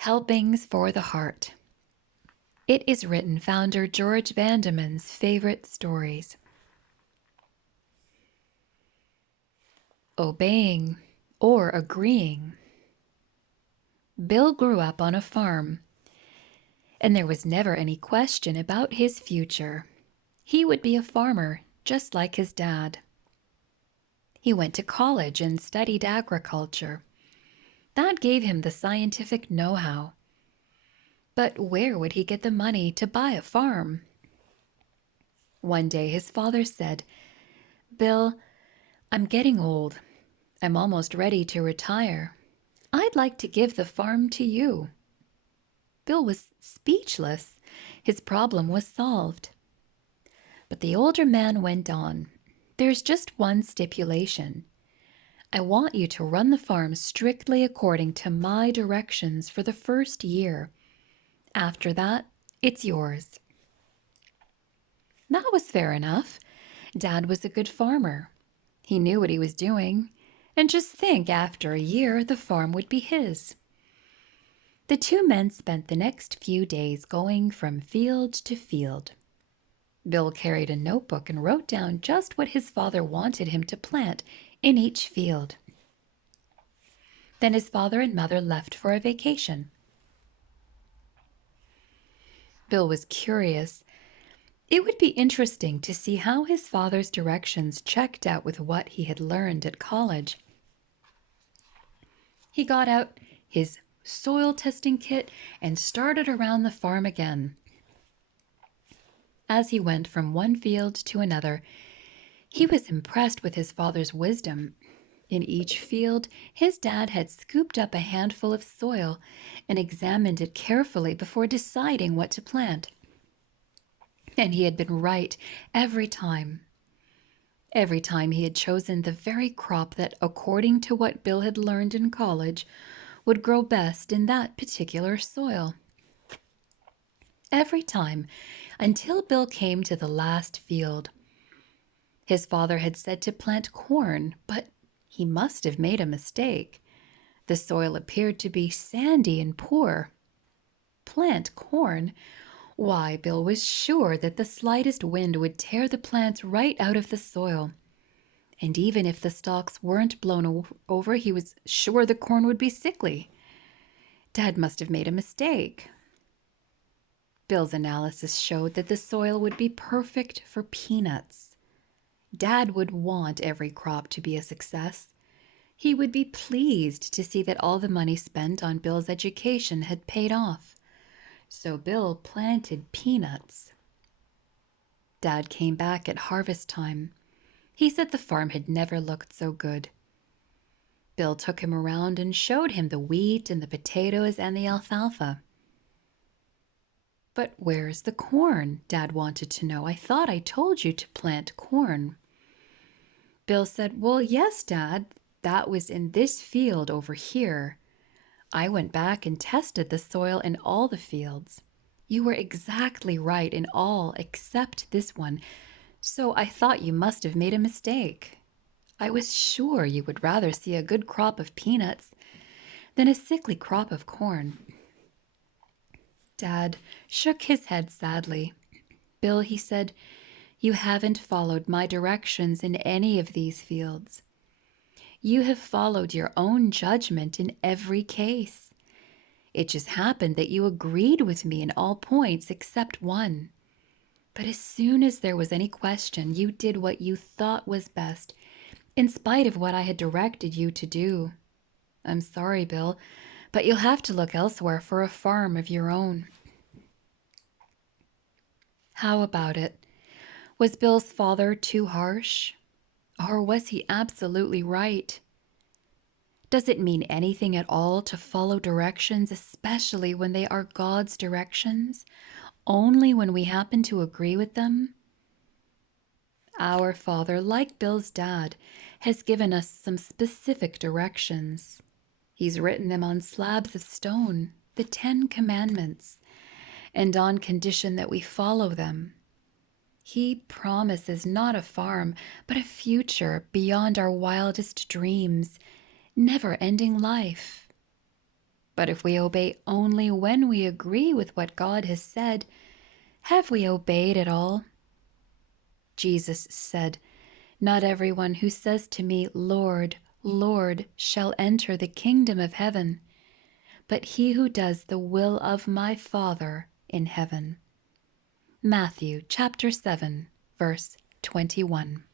Helpings for the Heart. It is written founder George Vandeman's favorite stories. Obeying or agreeing. Bill grew up on a farm, and there was never any question about his future. He would be a farmer, just like his dad. He went to college and studied agriculture. That gave him the scientific know-how. But where would he get the money to buy a farm? One day his father said, "Bill, I'm getting old. I'm almost ready to retire. I'd like to give the farm to you." Bill was speechless. His problem was solved. But the older man went on, "There's just one stipulation. I want you to run the farm strictly according to my directions for the first year. After that, it's yours." That was fair enough. Dad was a good farmer. He knew what he was doing. And just think, after a year, the farm would be his. The two men spent the next few days going from field to field. Bill carried a notebook and wrote down just what his father wanted him to plant in each field. Then his father and mother left for a vacation. Bill was curious. It would be interesting to see how his father's directions checked out with what he had learned at college. He got out his soil testing kit and started around the farm again. As he went from one field to another, he was impressed with his father's wisdom. In each field, his dad had scooped up a handful of soil and examined it carefully before deciding what to plant. And he had been right every time. Every time he had chosen the very crop that, according to what Bill had learned in college, would grow best in that particular soil. Every time, until Bill came to the last field. His father had said to plant corn, but he must have made a mistake. The soil appeared to be sandy and poor. Plant corn? Why, Bill was sure that the slightest wind would tear the plants right out of the soil. And even if the stalks weren't blown over, he was sure the corn would be sickly. Dad must have made a mistake. Bill's analysis showed that the soil would be perfect for peanuts. Dad would want every crop to be a success. He would be pleased to see that all the money spent on Bill's education had paid off. So Bill planted peanuts. Dad came back at harvest time. He said the farm had never looked so good. Bill took him around and showed him the wheat and the potatoes and the alfalfa. "But where's the corn?" Dad wanted to know. "I thought I told you to plant corn." Bill said, "Well, yes, Dad, that was in this field over here. I went back and tested the soil in all the fields. You were exactly right in all except this one, so I thought you must have made a mistake. I was sure you would rather see a good crop of peanuts than a sickly crop of corn." Dad shook his head sadly. "Bill," he said, "you haven't followed my directions in any of these fields. You have followed your own judgment in every case. It just happened that you agreed with me in all points except one. But as soon as there was any question, you did what you thought was best, in spite of what I had directed you to do. I'm sorry, Bill, but you'll have to look elsewhere for a farm of your own." How about it? Was Bill's father too harsh? Or was he absolutely right? Does it mean anything at all to follow directions, especially when they are God's directions, only when we happen to agree with them? Our Father, like Bill's dad, has given us some specific directions. He's written them on slabs of stone, the 10 Commandments, and on condition that we follow them. He promises not a farm, but a future beyond our wildest dreams, never-ending life. But if we obey only when we agree with what God has said, have we obeyed at all? Jesus said, "Not everyone who says to me, 'Lord, Lord,' shall enter the kingdom of heaven, but he who does the will of my Father in heaven." Matthew chapter 7, verse 21.